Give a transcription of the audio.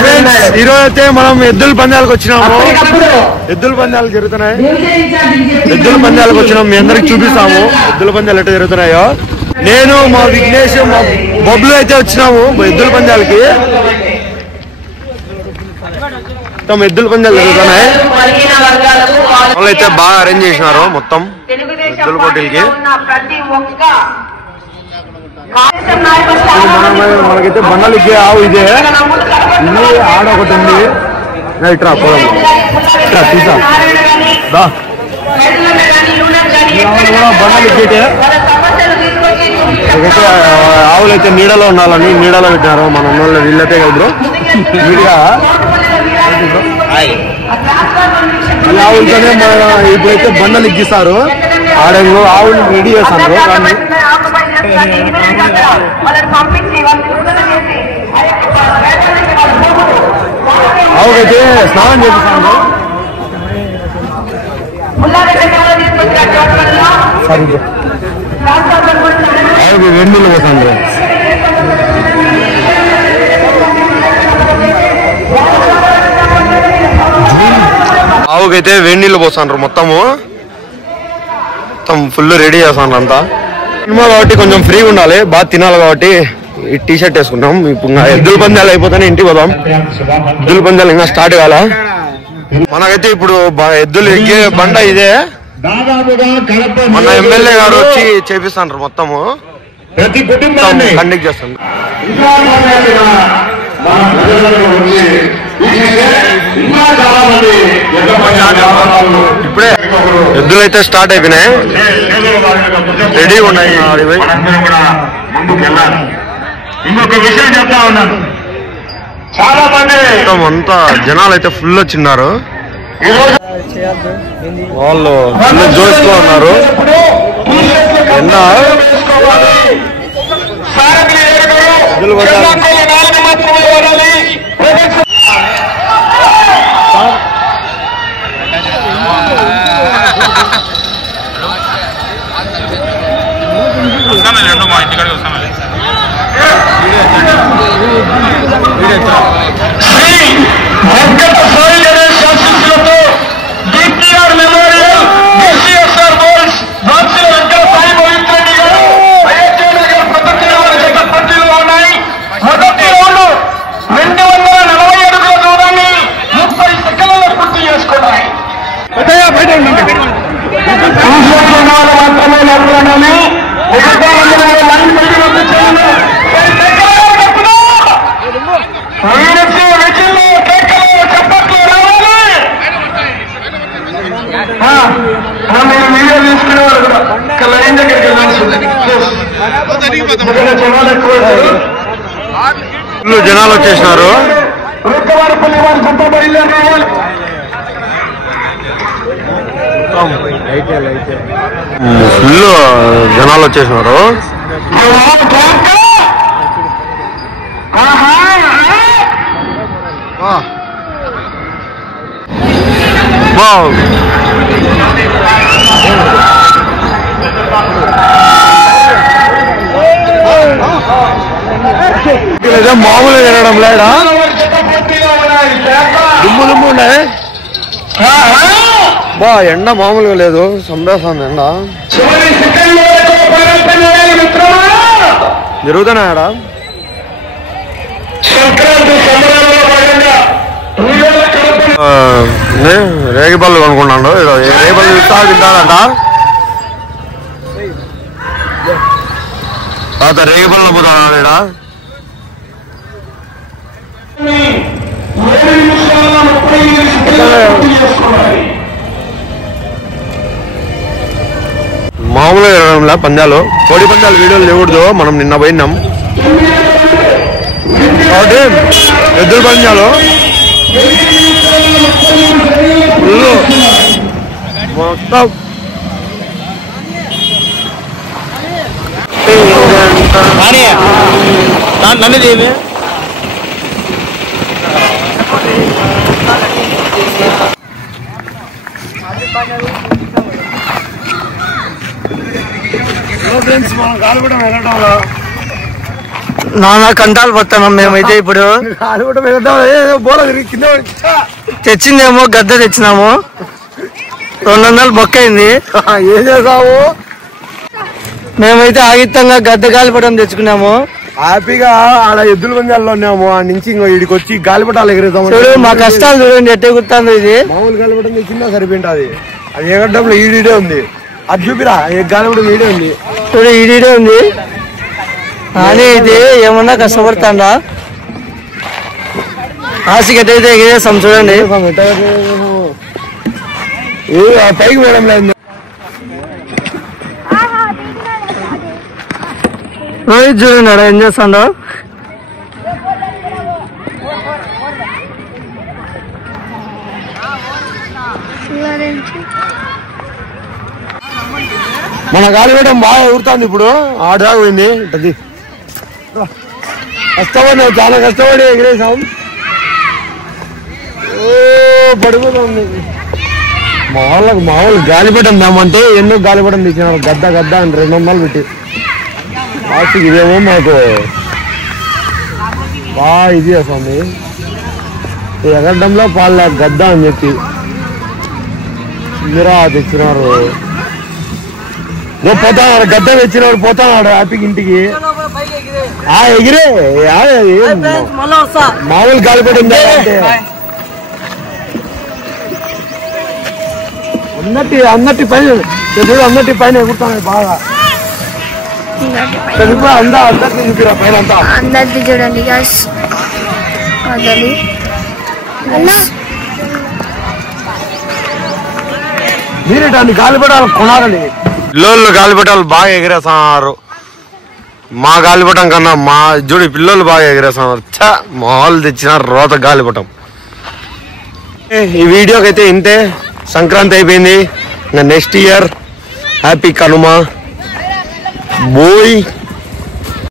ఈ రోజు అయితే మనం ఎద్దుల పందాలకు వచ్చినాము. ఎద్దుల పందాలు జరుగుతున్నాయి. ఎద్దుల పందాలకు వచ్చినాము. మీ అందరికి చూపిస్తాము ఎద్దుల పందాలు ఎట్లా జరుగుతున్నాయో. నేను మా విఘ్నేష్ మా బొబ్బులు అయితే వచ్చినాము ఎద్దుల పందాలకి. ఎద్దుల పందాలు జరుగుతున్నాయి. వాళ్ళైతే బాగా అరేంజ్ చేసినారు మొత్తం ఎద్దుల పోటీలకి. మనకైతే బండలు ఇచ్చే ఆవు ఇదే. ఇది ఆడ ఒకటి ఉంది. ఇట్రా పోదాం. ఇట్రా చూసా బండలు ఇచ్చేటే. ఆవులు అయితే నీడలో ఉండాలని నీడలో పెట్టినారు. మన వాళ్ళు వీళ్ళైతే కదా నీట్గా ఆవులతోనే ఇప్పుడైతే బండలు ఎక్కిస్తారు. ఆడేమో ఆవులు రెడీ చేస్తారు. ఆవుకైతే స్నానం చేపిస్తాను. ఆవుకి వెన్నీళ్ళు పోతాను. ఆవుకైతే వేడినీళ్ళు పోస్తాను. మొత్తం ఫుల్ రెడీ చేస్తాను అంతా. సినిమా కాబట్టి కొంచెం ఫ్రీగా ఉండాలి. బాగా తినాలి కాబట్టి ఈ టీ షర్ట్ వేసుకుంటాం. ఇప్పుడు ఎద్దుల పందాలు అయిపోతానే ఇంటికి పోదాం. ఎద్దుల పందాలు ఇంకా స్టార్ట్ కావాలా. మనకైతే ఇప్పుడు ఎద్దులు ఎక్కే బండ ఇదే. మన ఎమ్మెల్యే గారు వచ్చి చేపిస్తాను మొత్తము కండక్ట్ చేస్తాను. ఇప్పుడే ఎద్దులు అయితే స్టార్ట్ అయిపోయినాయి. రెడీ ఉన్నాయి. ఇంకొక విషయం చెప్తా ఉన్నాను. చాలా మంది అంతా జనాలు అయితే ఫుల్ వచ్చిన్నారు. వాళ్ళు ఫుల్ జోష్గా ఉన్నారు. ఎండ మా ఇంటికాడికి వస్తాను. డిపిఆర్ మెమోరియల్ డిసిఎస్ఆర్ బోల్స్ రాష్ట్ర వెంకట సాయి పవిత్ర రెడ్డి గారు అయోధ్య నగర్ పద్ధతిలో పట్టిలో ఉన్నాయి. మొదటి రౌండ్ 240 అడుగుల దూరాన్ని 30 సెకండ్లలో పూర్తి చేసుకున్నాయి. మాత్రమే నడుపుతున్నాను. మీరు వీడియో తీసుకునే వాళ్ళు కూడా లైన్ దగ్గరికి జనాలు వచ్చేసినారు. వృత్తవారిపల్లి వారి సొంత బయలుదేరి ఫుల్ జనాలు వచ్చేసినారు. మామూలుగా తినడం లేడా. దుమ్ము దుమ్ము ఉన్నాయి. బా ఎండ మామూలుగా లేదు. సంబేస్తుంది ఎండ. జరుగుతున్నాయా రేగిపళ్ళు కొనుక్కున్నాడు. రేగిపళ్ళు తింటాడంట. తర్వాత రేగిపళ్ళు అమ్ముతాడా ఈడ. మామూలుగా పందాలు కోడి పందాలు వీడియోలు లేకూడదు. మనం నిన్న పోయినాం కాబట్టి ఎద్దుల పందాలు మొత్తం నన్ను చేయండి. ఫ్రెండ్స్ మనం గాలిగూడెం వెళ్ళడంలో నానా కంటాలు పడుతున్నాం మేమైతే ఇప్పుడు. తెచ్చిందేమో గద్ద తెచ్చినాము, 200 బొక్కైంది. ఏం చేసావు? మేమైతే ఆగిత్తంగా గద్ద గాలిపటం తెచ్చుకున్నాము. హ్యాపీగా ఆడ ఎద్దుల పందాల్లో ఉన్నాము. ఆ నుంచి ఇంకో ఇడికి వచ్చి గాలిపటాలు ఎగిరేద్దాము. చూడు మా కష్టాలు చూడండి ఎట్టే గుర్తుంది. ఇది మామూలు గాలిపటం తెచ్చిందా సరిపోయింది. అది ఎగడ్డంలో ఈడీడే ఉంది. అది చూపిరా, గాలిపటం ఈడే ఉంది. చూడు ఈడీడే ఉంది. కానీ ఇది ఏమన్నా కష్టపడుతుందా? ఆసిగట్టయితే ఎగిరేస్తాం చూడండి. పైకి మేడం లేదు. రోహిత్ చూడండి ఏం చేస్తాడో. మన గాలిపటం బాగా ఎగురుతుంది ఇప్పుడు. ఆడదాకా పోయింది. కష్టపడి చాలా కష్టపడి ఎగిరేసాం. పడిపోతుంది. మామూలు గాలిపటం దామంటే ఎన్నో గాలిపటం తెచ్చినారు. గద్ద గద్ద అని 200 పెట్టి. లాస్ట్కి ఇదేమో మాకు బాగా ఇది చేస్తుంది. ఎగడ్డంలో పాల గద్ద అని చెప్పి మీరా తెచ్చినారు. పోతాడు గద్ద తెచ్చినాడు, పోతాడు హ్యాపీకి ఇంటికి. ఎగిరే మామూలు గాలిపటం అంటే అన్నట్టు పైన అన్నట్టు పైన ఎగురుతాను బాగా. అందరినీ చూపిరా పైన అంతా. అందరిది చూడండి మీరేటాన్ని గాలిపటాలు కొనాలని పిల్లలు గాలిపటాలు బాగా ఎగిరేస్తున్నారు. మా గాలిపటం కన్నా మా చూడు పిల్లలు బాగా ఎగిరేస్తున్నారు. మామూలు తెచ్చిన రోత గాలిపటం. ఈ వీడియోకి అయితే ఇంతే. సంక్రాంతి అయిపోయింది. ఇంకా నెక్స్ట్ ఇయర్ హ్యాపీ కనుమ. బోయ్.